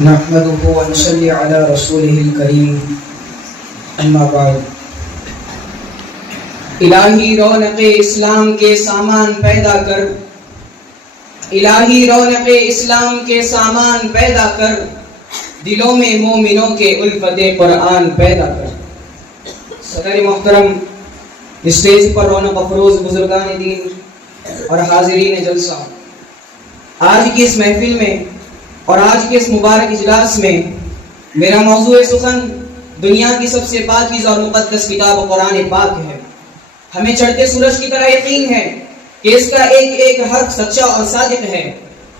نحمده ونصلي على رسوله الكريم اما بعد الہی رونق اسلام کے سامان پیدا کر، الہی رونق اسلام کے سامان پیدا کر، دلوں میں مومنوں کے الفت قرآن پیدا کر۔ صدر محترم، اسٹیج پر رونق افروز بزرگان دین اور حاضرین جلسہ، آج کی اس محفل میں اور آج کے اس مبارک اجلاس میں میرا موضوع سخن دنیا کی سب سے پاکیزہ اور مقدس کتاب قرآن پاک ہے۔ ہمیں چڑھتے سورج کی طرح یقین ہے کہ اس کا ایک ایک حرف سچا اور صادق ہے۔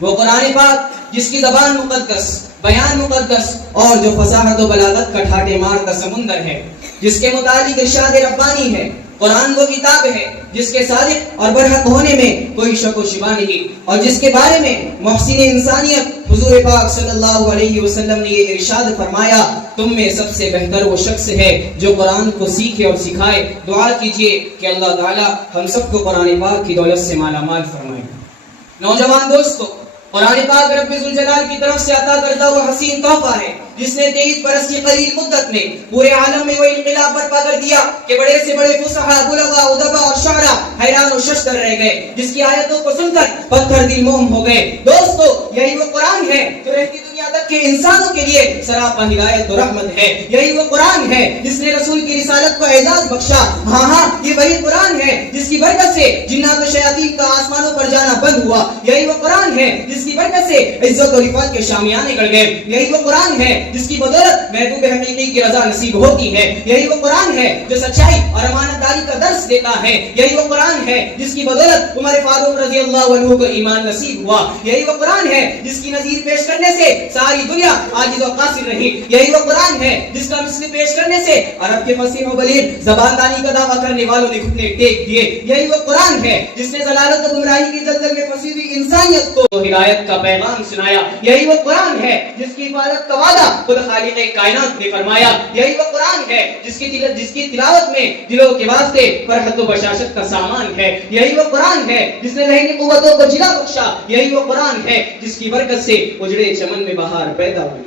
وہ قرآن پاک جس کی زبان مقدس، بیان مقدس اور جو فصاحت و بلاغت کا ٹھاٹے مار کا سمندر ہے، جس کے متعلق ارشاد ربانی ہے۔ قرآن وہ کتاب ہے جس کے صادق اور برحق ہونے میں کوئی شک و شبہ نہیں، اور جس کے بارے میں محسن انسانیت حضور پاک صلی اللہ علیہ وسلم نے یہ ارشاد فرمایا، تم میں سب سے بہتر وہ شخص ہے جو قرآن کو سیکھے اور سکھائے۔ دعا کیجئے کہ اللہ تعالی ہم سب کو قرآن پاک کی دولت سے مالا مال فرمائے۔ نوجوان دوستو، قرآن پاک رب ذوالجلال کی طرف سے عطا کردہ وہ حسین تحفہ ہے جس نے 23 برس کی قلیل مدت میں پورے عالم میں وہ انقلاب برپا کر دیا کہ بڑے سے بڑے فصحاء، بلغاء، ادباء اور شعراء حیران و ششدر رہ گئے، جس کی آیتوں کو سن کر پتھر دل موم ہو گئے۔ دوستو، یہی وہ قرآن ہے جو رہتی دنیا تک کے انسانوں کے لیے سراپا ہدایت و رحمت ہے۔ یہی وہ قرآن ہے جس نے رسول کی رسالت کو اعزاز بخشا۔ ہاں، یہ وہی قرآن ہے جس کی برکت سے جنات و شیاطین کا آسمانوں پر جانا بند ہوا۔ یہی وہ قرآن ہے جس کی برکت سے عزت و رفعت کے شامیانے گڑ گئے۔ یہی وہ قرآن ہے جس کی بدولت محبوب حقیقی کی رضا نصیب ہوتی ہے۔ یہی وہ قرآن ہے جو سچائی اور امانت داری کا درس دیتا ہے۔ یہی وہ قرآن ہے جس کی بدولت عمر فاروق رضی اللہ عنہ کو ایمان نصیب ہوا۔ یہی وہ قرآن ہے جس کی نظیر پیش کرنے سے ساری دنیا عاجز و قاصر رہی۔ یہی وہ قرآن ہے جس کا مثل پیش کرنے سے عرب کے فصیح و بلیغ زبان دانی کا دعویٰ کرنے والوں نے گھٹنے ٹیک دیے۔ یہی وہ قرآن ہے جس نے ضلالت و گمراہی کی زلزل میں پھنسی ہوئی انسانیت کو ہدایت کا پیغام سنایا۔ یہی وہ قرآن ہے جس کی حفاظت کا وعدہ خود خالق کائنات نے فرمایا۔ یہی وہ قرآن ہے جس کی تلاوت میں دلوں کے واسطے فرحت و بشاشت کا سامان ہے۔ یہی وہ قرآن ہے جس نے ذہنی قوتوں کو جلا بخشا۔ یہی وہ قرآن ہے جس کی برکت سے اجڑے چمن میں بہار پیدا ہوئی۔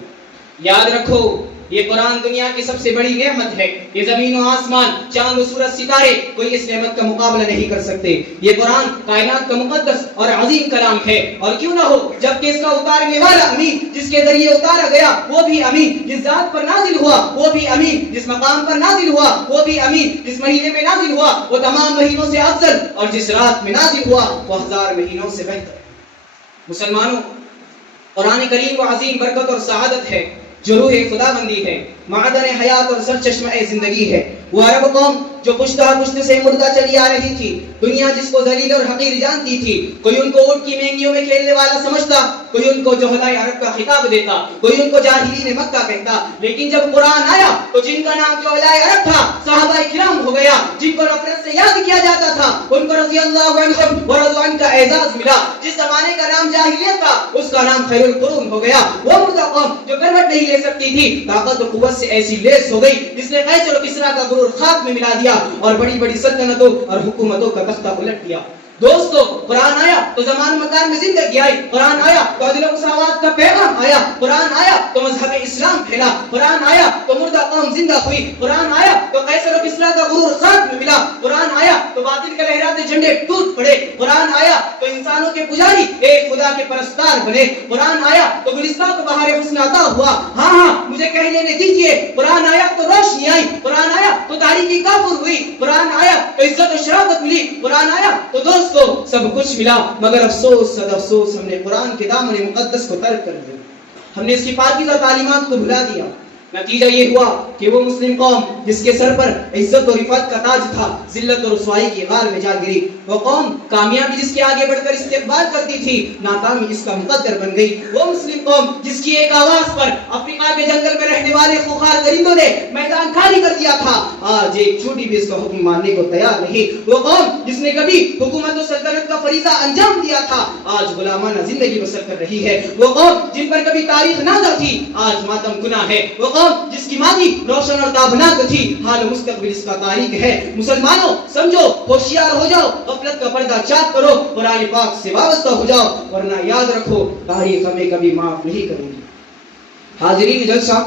یاد رکھو، یہ قرآن دنیا کی سب سے بڑی نعمت ہے۔ یہ زمین و آسمان، چاند و سورج، ستارے کوئی اس نعمت کا مقابلہ نہیں کر سکتے۔ یہ قرآن کائنات کا مقدس اور عظیم کلام ہے، اور کیوں نہ ہو جبکہ اس کا اتارنے والا امین، جس کے ذریعے اتارا گیا وہ بھی امین، جس ذات پر نازل ہوا وہ بھی امین، جس مقام پر نازل ہوا وہ بھی امین، جس مہینے میں نازل ہوا وہ تمام مہینوں سے افضل، اور جس رات میں نازل ہوا وہ 1000 مہینوں سے بہتر۔ مسلمانوں، قرآن کریم وہ عظیم برکت اور سعادت ہے جو روح خدا بندی ہے، معدن حیات اور سرچشمہ زندگی ہے۔ وہ عرب قوم جو پشتہ پشت سے مردہ چلی آ رہی تھی، دنیا جس کو ذلیل اور حقیر جانتی تھی، کوئی ان کو اونٹ کی مہنگیوں میں کھیلنے والا سمجھتا، کوئی ان کو جوہلائے عرب کا خطاب دیتا، کوئی ان کو جاہلین مکہ کہتا، لیکن جب قرآن آیا تو جن کا نام جوہلائے عرب تھا صحابہ کرام ہو گیا، جن کو نفرت سے یاد کیا جاتا تھا ان کو رضی اللہ عنہم ورضوا عنہ کا اعزاز ملا۔ جس زمانے کا نام جاہلیت تھا اس کا نام خیر القرون ہو گیا۔ وہ مردہ قوم جو کروٹ نہیں لے سکتی تھی، طاقت و قوت سے ایسی لیس ہو گئی جس نے قیصر و کسریٰ کا غرور خاک میں ملا دیا اور بڑی بڑی سلطنتوں اور حکومتوں کا تختہ الٹ دیا۔ دوستو، قرآن آیا تو زمان مکان میں زندگی آئی، قرآن آیا تو عدل و مساوات کا پیغام آیا، قرآن آیا تو مذہب اسلام پھیلا، قرآن آیا تو مردہ قوم زندہ ہوئی، قرآن آیا تو قیصر و کسریٰ کا غرور خاک میں ملا، قرآن آیا تو باطل کے لہراتے جھنڈے ٹوٹ پڑے، قرآن آیا تو انسانوں کے پجاری ایک خدا کے پرستار بنے، قرآن آیا تو گلستان کو بہار حسن عطا ہوا۔ ہاں، مجھے کہہ لینے دیجئے، قرآن آیا تو روشنی آئی، قرآن آیا تو تاریکی کافر ہوئی، قرآن آیا تو عزت و شرافت ملی، قرآن آیا تو دوستو سب کچھ ملا، مگر افسوس صد افسوس ہم نے قرآن کے دامن مقدس کو ترک کر دیا، ہم نے اس کی پاکیزہ تعلیمات کو بھلا دیا۔ نتیجہ یہ ہوا کہ وہ مسلم قوم جس کے سر پر عزت و رفعت کا تاج تھا، ذلت و رسوائی کی غار میں جا گری۔ وہ قوم کامیابی جس کے آگے بڑھ کر استقبال کرتی تھی، ناکامی اس کا مقدر بن گئی۔ وہ مسلم قوم جس کی ایک آواز پر افریقہ کے جنگل میں رہنے والے خوخار درندوں نے میدان خالی کر دیا تھا، آج ایک چوٹی بھی اس کا حکم ماننے کو تیار نہیں۔ وہ قوم جس نے کبھی حکومت و سلطنت کا فریضہ انجام دیا تھا، آج غلامانہ زندگی بسر کر رہی ہے۔ وہ قوم جن پر کبھی تاریخ نازل تھی، آج ماتم گناہ ہے۔ وہ قوم جس کی ماضی روشن اور تابناک تھی، حال و مستقبل اس کا تاریک ہے۔ مسلمانوں سمجھو، ہوشیار ہو جاؤ، غفلت کا پردہ چاک کرو، قرآن پاک سے وابستہ ہو جاؤ، ورنہ یاد رکھو تاریخ ہمیں کبھی معاف نہیں کرے گی۔ حاضرین جلسہ،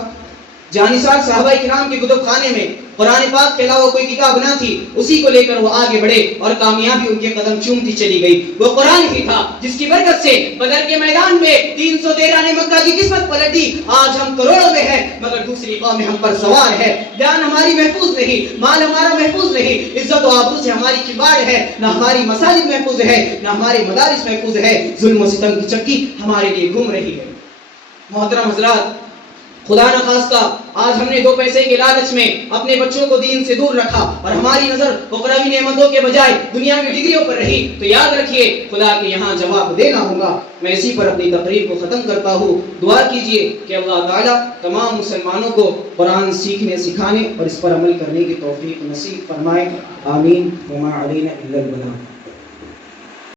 جانثار صحابہ کرام کے کتب خانے میں قرآن پاک کے علاوہ کوئی کتاب نہ تھی، اسی کو لے کر وہ آگے بڑھے اور کامیابی ان کے قدم چومتی چلی گئی۔ وہ قرآن ہی تھا جس کی برکت سے بدر کے میدان میں 313 نے مکہ کی قسمت پلٹ دی۔ آج ہم کروڑوں میں ہیں مگر دوسری قوم ہم پر سوار ہے، جان ہماری محفوظ نہیں، مال ہمارا محفوظ نہیں، عزت و آبرو سے ہماری کھلواڑ ہے، نہ ہماری مساجد محفوظ ہے، نہ ہمارے مدارس محفوظ ہے، ظلم و ستم کی چکی ہمارے لیے گھوم رہی ہے۔ محترم حضرات، خدا نہ خواستہ آج ہم نے 2 پیسے کے لالچ میں اپنے بچوں کو دین سے دور رکھا اور ہماری نظر اخروی نعمتوں کے بجائے دنیا کی ڈگریوں پر رہی، تو یاد رکھیے خدا کے یہاں جواب دینا ہوگا۔ میں اسی پر اپنی تقریر کو ختم کرتا ہوں۔ دعا کیجئے کہ اللہ تعالیٰ تمام مسلمانوں کو قرآن سیکھنے، سکھانے اور اس پر عمل کرنے کی توفیق نصیب فرمائے۔ آمین۔ وما علینا الا البلاغ۔